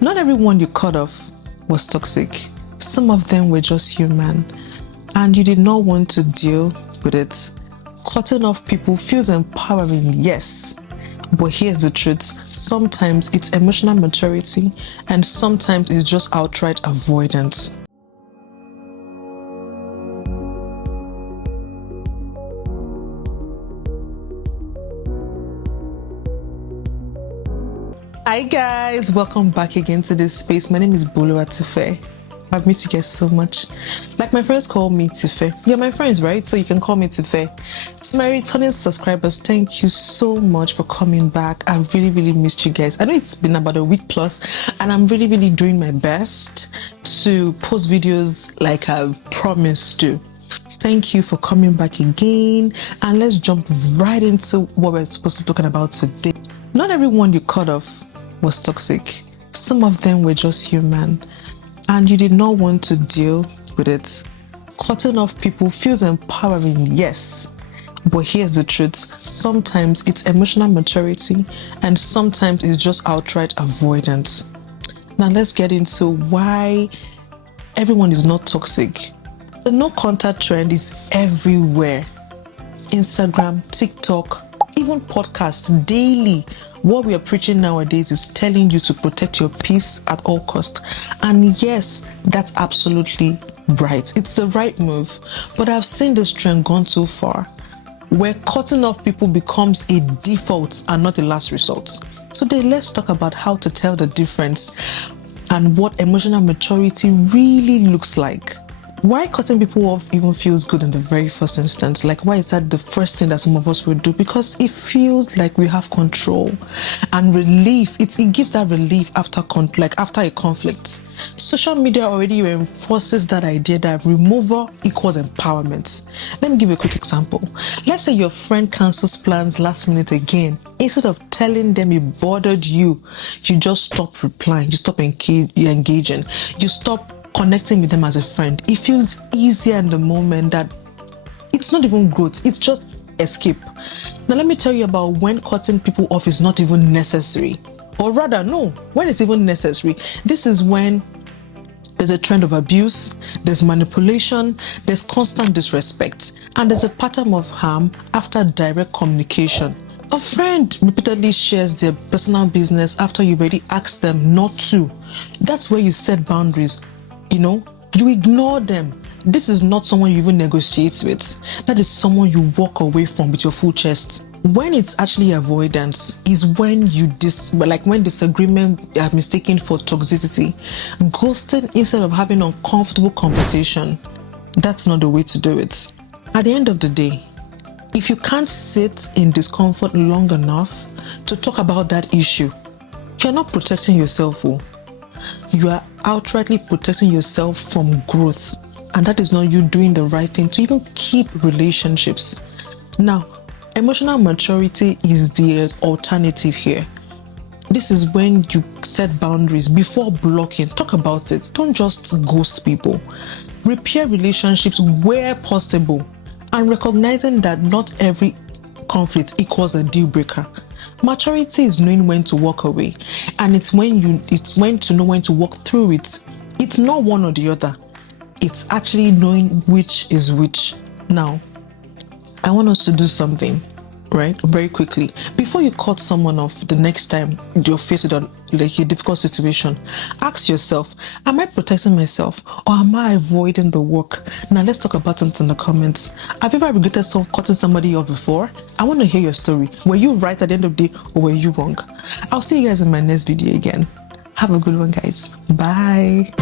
Not everyone you cut off was toxic. Some of them were just human, and you did not want to deal with it. Cutting off people feels empowering, yes. But here's the truth. Sometimes it's emotional maturity, and sometimes it's just outright avoidance. Hi guys, welcome back again to this space. My name is Bolu Atife. I've missed you guys so much. Like my friends call me Tife. You're my friends, right? So you can call me Tife. To my returning subscribers, thank you so much for coming back. I really missed you guys. I know it's been about a week plus, and I'm really doing my best to post videos like I've promised to. Thank you for coming back again, and let's jump right into what we're supposed to be talking about today. Not everyone you cut off was toxic. Some of them were just human, and you did not want to deal with it. Cutting off people feels empowering, yes. But here's the truth. Sometimes it's emotional maturity, and sometimes it's just outright avoidance. Now let's get into why everyone is not toxic. The no contact trend is everywhere. Instagram, TikTok, even podcasts daily. What we are preaching nowadays is telling you to protect your peace at all costs. And yes, that's absolutely right. It's the right move. But I've seen this trend gone too far, where cutting off people becomes a default and not a last resort. Today, let's talk about how to tell the difference and what emotional maturity really looks like. Why cutting people off even feels good in the very first instance? Like, why is that the first thing that some of us would do? Because it feels like we have control and relief. It gives that relief after a conflict. Social media already reinforces that idea that removal equals empowerment. Let me give you a quick example. Let's say your friend cancels plans last minute again. Instead of telling them it bothered you, you just stop replying, you stop engaging, you stop connecting with them as a friend. It feels easier in the moment that it's not even growth, it's just escape. Now let me tell you about when cutting people off is not even necessary. Or rather, no, when it's even necessary. This is when there's a trend of abuse, there's manipulation, there's constant disrespect, and there's a pattern of harm after direct communication. A friend repeatedly shares their personal business after you've already asked them not to. That's where you set boundaries. You ignore them. This is not someone you even negotiate with. That is someone you walk away from with your full chest. When it's actually avoidance is when when disagreement are mistaken for toxicity. Ghosting instead of having uncomfortable conversation. That's not the way to do it. At the end of the day, if you can't sit in discomfort long enough to talk about that issue, you're not protecting yourself. You are outrightly protecting yourself from growth, and that is not you doing the right thing to even keep relationships. Now, emotional maturity is the alternative here. This is when you set boundaries before blocking. Talk about it. Don't just ghost people. Repair relationships where possible, and recognizing that not every conflict equals a deal breaker. Maturity is knowing when to walk away, and it's when to know when to walk through it. It's not one or the other. It's actually knowing which is which. Now, I want us to do something, right? Very quickly. Before you cut someone off the next time you're faced with a difficult situation, ask yourself, am I protecting myself or am I avoiding the work? Now let's talk about it in the comments. Have you ever regretted cutting somebody off before? I want to hear your story. Were you right at the end of the day, or were you wrong? I'll see you guys in my next video again. Have a good one, guys. Bye.